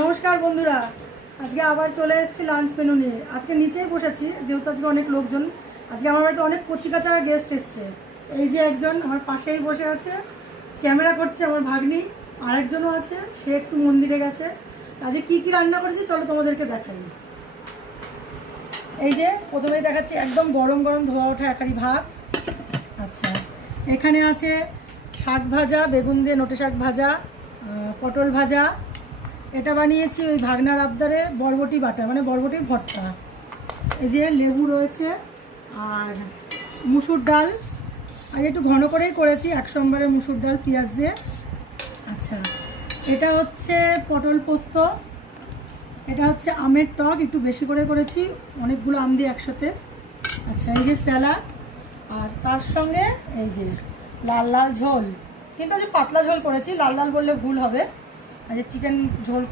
নমস্কার বন্ধুরা, আজকে আবার চলে এসেছি লাঞ্চ মেনু নিয়ে। আজকে নিচেই বসেছি যেহেতু আজকে অনেক লোকজন। আজকে আমার বাড়িতে অনেক কচিকাচারা গেস্ট এসছে। এই যে একজন আমার পাশেই বসে আছে, ক্যামেরা করছে আমার ভাগ্নি। আরেকজনও আছে, সে একটু মন্দিরে গেছে। আজকে কী কী রান্না করেছি চলো তোমাদেরকে দেখাই। এই যে প্রথমেই দেখাচ্ছি একদম গরম গরম ধোয়া ওঠা একারি ভাত। আচ্ছা, এখানে আছে শাক ভাজা, বেগুন দিয়ে নোটে শাক ভাজা, পটল ভাজা। এটা বানিয়েছি ওই ভাগনার আবদারে বরবটি বাটা, মানে বরবটির ভর্তা। এই যে লেবু রয়েছে আর মুসুর ডাল, আর একটু ঘন করেই করেছি, এক সোমবারে মুসুর ডাল পেঁয়াজ দিয়ে। আচ্ছা, এটা হচ্ছে পটল পোস্ত, এটা হচ্ছে আমের টক, একটু বেশি করে করেছি, অনেকগুলো আম দিয়ে একসাথে। আচ্ছা, এই যে স্যালাড, আর তার সঙ্গে এই যে লাল লাল ঝোল, কিন্তু যে পাতলা ঝোল করেছি, লাল লাল বললে ভুল হবে। আর যে চিকেন ঝোল